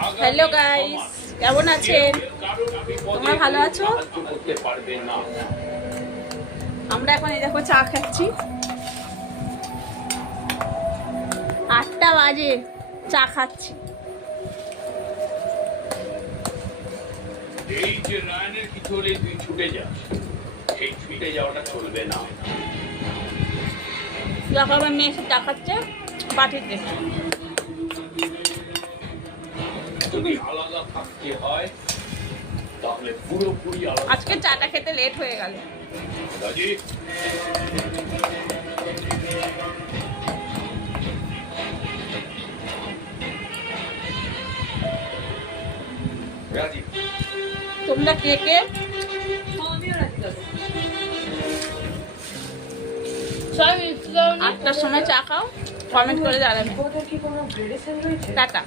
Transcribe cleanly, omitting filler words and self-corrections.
Hello guys, কেমন আছেন? তোমরা ভালো আছো? আমরা এখন এই দেখো চা খাচ্ছি। 8টা বাজে, চা খাচ্ছি। এই যে রায়নের কিছু হলে তুই ছুটে যাস, সেই ছুটে যাওয়াটা চলবে না। দেখো আমার মেয়ে এসে চা খাচ্ছে বাটিতে। যদি আলাদা থাকতে হয় তাহলে পুরোপুরি আলাদা। আজকে চাটা খেতে লেট হয়ে গেল। রাজি? রাজি। তোমরা কে কে সব 8টার সময় চা খাও? কমেন্ট করে জানাবে। টাটা।